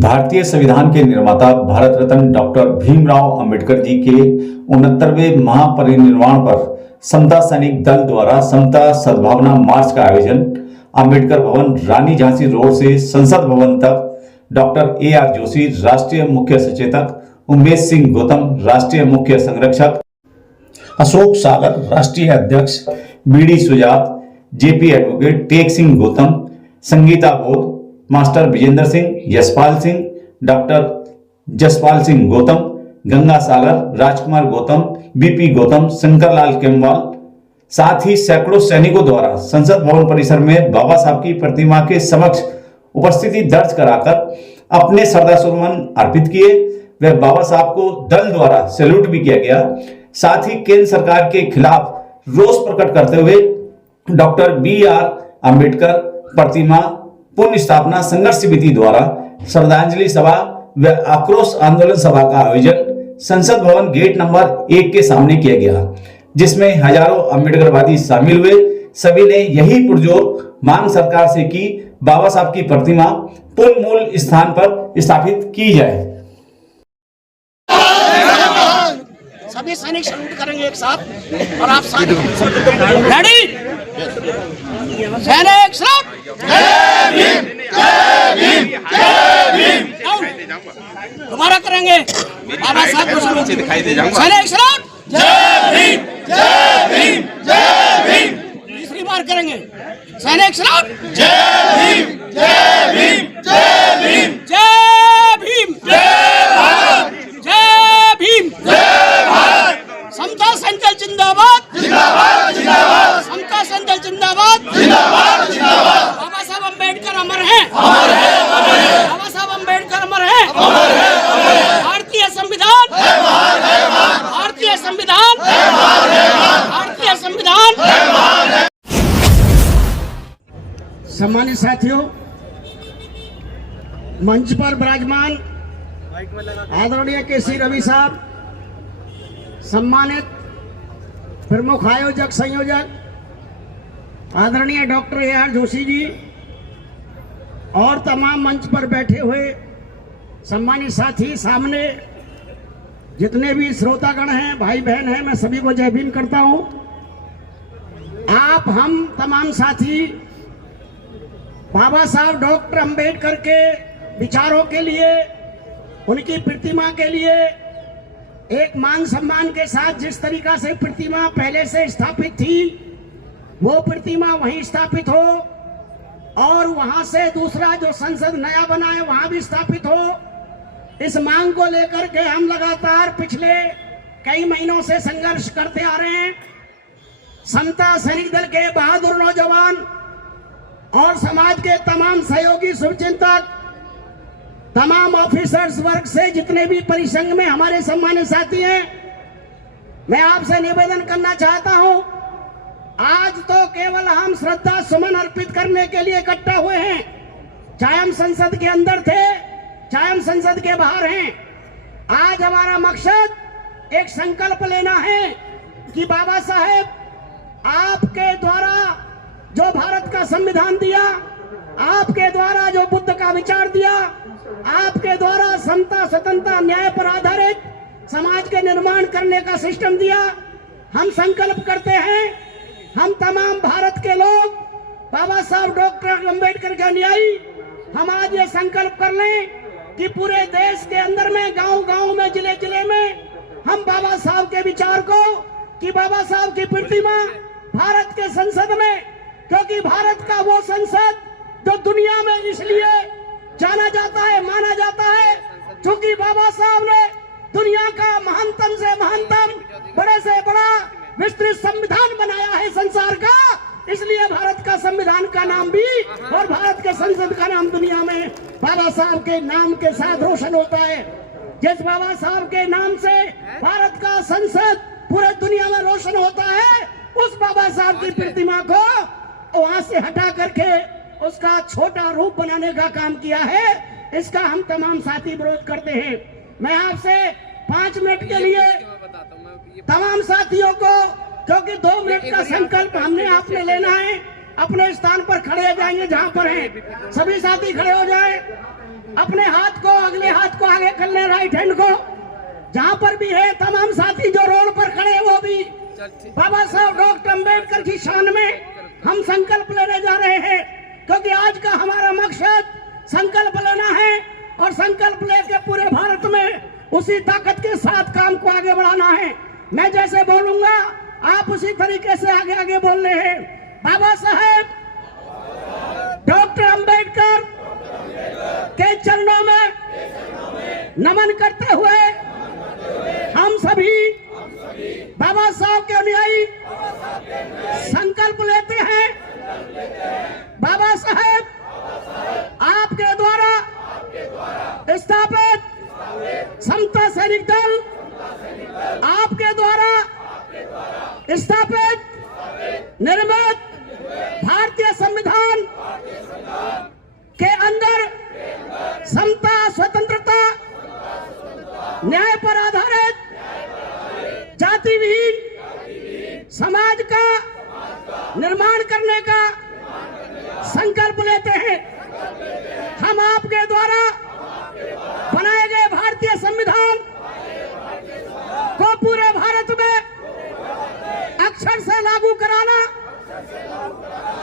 भारतीय संविधान के निर्माता भारत रत्न डॉक्टर भीमराव अंबेडकर जी के 69वें महापरिनिर्वाण पर समता सैनिक दल द्वारा समता सद्भावना मार्च का आयोजन अंबेडकर भवन रानी झांसी रोड से संसद भवन तक डॉक्टर AR जोशी राष्ट्रीय मुख्य सचेतक, उमेश सिंह गौतम राष्ट्रीय मुख्य संरक्षक, अशोक सागर राष्ट्रीय अध्यक्ष, BD Sujat, JP advocate Tek Singh Gautam, Sangeeta Bodh, master Vijendra Singh, Yashpal Singh, doctor Jaspal Singh Gautam, Ganga Sagar, Rajkumar Gautam, BP Gautam, Shankarlal Kemwal, साथ ही सैकड़ों सैनिकों द्वारा संसद भवन परिसर में बाबा साहब की प्रतिमा के समक्ष उपस्थिति दर्ज कराकर अपने श्रद्धासुमन अर्पित किए। वह बाबा साहब को दल द्वारा सैल्यूट भी किया गया। साथ ही केंद्र सरकार के खिलाफ रोष प्रकट करते हुए डॉक्टर BR अंबेडकर प्रतिमा पुनः स्थापना संघर्ष समिति द्वारा श्रद्धांजलि सभा व आक्रोश आंदोलन सभा का आयोजन संसद भवन गेट नंबर 1 के सामने किया गया, जिसमें हजारों अम्बेडकरवादी शामिल हुए। सभी ने यही पुरजोर मांग सरकार से की बाबा साहब की प्रतिमा पुनः मूल स्थान पर स्थापित की जाए। सभी सैनिक सैल्यूट करेंगे एक साथ और आप सारे रेडी सैनिक सैल्यूट। जय भीम जय भीम जय भीम। दोबारा करेंगे बाबा साहब को दिखाई दे जाऊंगा। सैनिक सैल्यूट। जय भीम जय भीम जय भीम। तीसरी बार करेंगे सैनिक सैल्यूट। जय भीम जय भीम जय भीम जय भीम जय भारत जय भीम जय भारत। समता संचल जिंदाबाद जिंदाबाद जिंदाबाद। समता संचल जिंदाबाद जिंदाबाद जिंदाबाद। बाबा साहब अंबेडकर अमर हैं अमर है अमर है। बाबा साहब अंबेडकर अमर हैं अमर है अमर है। भारतीय संविधान है महान है महान। भारतीय संविधान है महान है महान। भारतीय संविधान है महान है। सम्मानित साथियों, मंच पर विराजमान आदरणीय KC रवि साहब, सम्मानित प्रमुख आयोजक संयोजक आदरणीय डॉक्टर AR जोशी जी और तमाम मंच पर बैठे हुए सम्मानित साथी, सामने जितने भी श्रोतागण हैं, भाई बहन हैं, मैं सभी को जय भीम करता हूं। आप हम तमाम साथी बाबा साहब डॉक्टर अंबेडकर के विचारों के लिए, उनकी प्रतिमा के लिए एक मान सम्मान के साथ जिस तरीका से प्रतिमा पहले से स्थापित थी, वो प्रतिमा वहीं स्थापित हो और वहां से दूसरा जो संसद नया बना है वहां भी स्थापित हो। इस मांग को लेकर के हम लगातार पिछले कई महीनों से संघर्ष करते आ रहे हैं। समता सैनिक दल के बहादुर नौजवान और समाज के तमाम सहयोगी शुभचिंतक, तमाम ऑफिसर्स वर्ग से जितने भी परिसंघ में हमारे सम्मानित साथी हैं, मैं आपसे निवेदन करना चाहता हूं, आज तो केवल हम श्रद्धा सुमन अर्पित करने के लिए इकट्ठा हुए हैं, चाहे हम संसद के अंदर थे चाहे हम संसद के बाहर हैं। आज हमारा मकसद एक संकल्प लेना है कि बाबा साहेब आपके द्वारा जो भारत का संविधान दिया, आपके द्वारा जो बुद्ध का विचार दिया, आपके द्वारा समता स्वतंत्रता न्याय पर आधारित समाज के निर्माण करने का सिस्टम दिया, हम संकल्प करते हैं, हम तमाम भारत के लोग बाबा साहब डॉक्टर अंबेडकर के अनुयायी, हम आज ये संकल्प कर लें कि पूरे देश के अंदर में, गांव-गांव में, जिले-जिले में हम बाबा साहब के विचार को, कि बाबा साहब की प्रतिमा भारत के संसद में, क्योंकि भारत का वो संसद जो दुनिया में इसलिए जाना जाता है, माना जाता है, क्योंकि बाबा साहब ने दुनिया का महानतम से महानतम, बड़े से बड़ा विस्तृत संविधान बनाया है संसार का। इसलिए भारत का संविधान का नाम भी और भारत के संसद का नाम दुनिया में बाबा साहब के नाम के साथ रोशन होता है। जिस बाबा साहब के नाम से भारत का संसद पूरे दुनिया में रोशन होता है, उस बाबा साहब की प्रतिमा को वहां से हटा करके उसका छोटा रूप बनाने का काम किया है। इसका हम तमाम साथी विरोध करते हैं। मैं आपसे 5 मिनट के लिए तमाम साथियों को, क्योंकि 2 मिनट का संकल्प हमने आपने लेना है, अपने स्थान पर खड़े हो जाएंगे। जहां पर हैं सभी साथी खड़े हो जाएं। अपने हाथ को अगले हाथ को आगे कर लें, राइट हैंड को। जहां पर भी है तमाम साथी जो रोड पर खड़े हैं वो भी बाबा साहब डॉक्टर अम्बेडकर की शान में हम संकल्प लेने जा रहे हैं, क्योंकि आज का हमारा मकसद संकल्प लेना है और संकल्प लेके पूरे भारत में उसी ताकत के साथ काम को आगे बढ़ाना है। मैं जैसे बोलूंगा आप उसी तरीके से आगे आगे बोलने हैं। बाबा साहेब डॉक्टर अम्बेडकर के चरणों में नमन करते हुए हम सभी बाबा साहब के अनुयायी संकल्प लेते हैं। बाबा साहेब आपके द्वारा स्थापित समता सैनिक दल, आपके द्वारा स्थापित निर्मित भारतीय संविधान के अंदर समता, स्वतंत्रता, न्याय पर आधारित जाति विहीन समाज का निर्माण करने का संकल्प लेते हैं। हम आपके द्वारा बनाए गए भारतीय संविधान को पूरे भारत में अक्षर से लागू कराना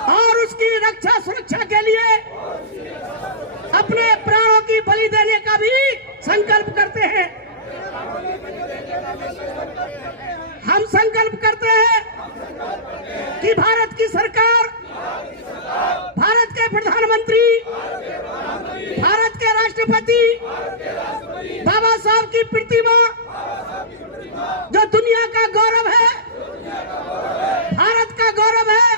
और उसकी रक्षा सुरक्षा के लिए अपने प्राणों की बलि देने का भी संकल्प करते हैं। हम संकल्प करते हैं कि भारत की सरकार, भारत के प्रधानमंत्री, भारत के राष्ट्रपति बाबा साहब की प्रतिमा जो दुनिया का गौरव है, भारत का गौरव है,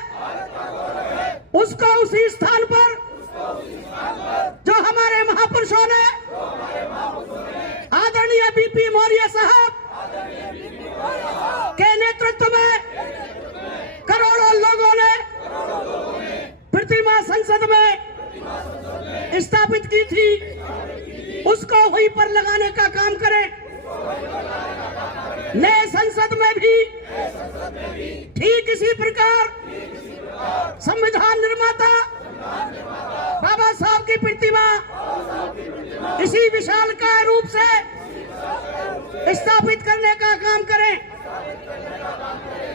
उसको उसी स्थान पर जो हमारे महापुरुषों ने आदरणीय बीपी मौर्य साहब के नेतृत्व में करोड़ों लोगों ने प्रतिमा संसद में स्थापित की थी, उसको वहीं पर लगाने का काम करें। नए संसद में भी ठीक इसी प्रकार संविधान निर्माता बाबा साहब की प्रतिमा इसी विशालकाय रूप से स्थापित करने का काम करें।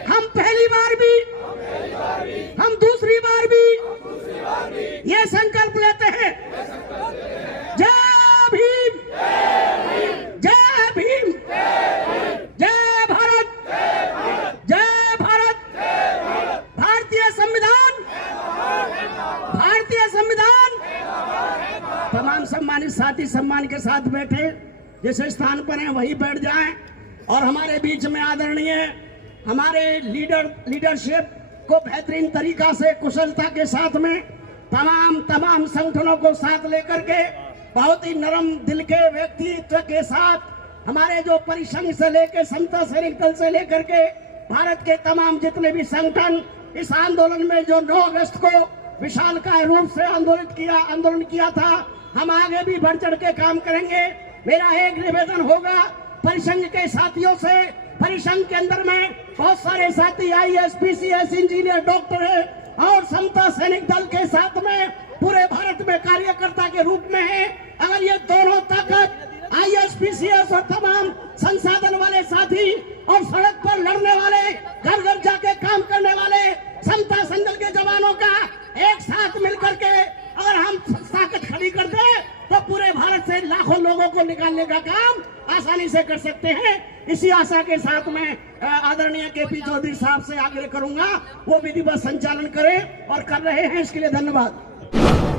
हम पहली बार भी, हम दूसरी बार भी ये संकल्प लेते हैं। जय भीम, जय भीम, जय भारत, जय भारत। भारतीय संविधान, भारतीय संविधान। तमाम सम्मानित साथी सम्मान के साथ बैठे, जिस स्थान पर हैं वहीं बैठ जाएं और हमारे बीच में आदरणीय हमारे लीडरशिप को बेहतरीन तरीका से कुशलता के साथ में तमाम संगठनों को साथ लेकर के बहुत ही नरम दिल के व्यक्तित्व के साथ हमारे जो परिसंघ से लेकर समता सैनिक दल से लेकर के भारत के तमाम जितने भी संगठन इस आंदोलन में जो 9 अगस्त को विशालकाय रूप से आंदोलन किया था, हम आगे भी बढ़ चढ़ के काम करेंगे। मेरा एक निवेदन होगा परिसंघ के साथियों से, परिसंघ के अंदर में बहुत सारे साथी IAS, PCS, इंजीनियर, डॉक्टर है और समता सैनिक दल के साथ में पूरे भारत में कार्यकर्ता के रूप में है। अगर ये दोनों ताकत IAS, PCS और तमाम संसाधन वाले साथी और सड़क पर लड़ने वाले, घर घर जाके काम करने वाले समता संदल के जवानों का एक साथ मिलकर के अगर हम ताकत खड़ी कर दे तो पूरे भारत से लाखों लोगों को निकालने का काम आसानी से कर सकते हैं। इसी आशा के साथ में आदरणीय KP चौधरी साहब से आग्रह करूंगा वो विधिवत संचालन करें और कर रहे हैं, इसके लिए धन्यवाद।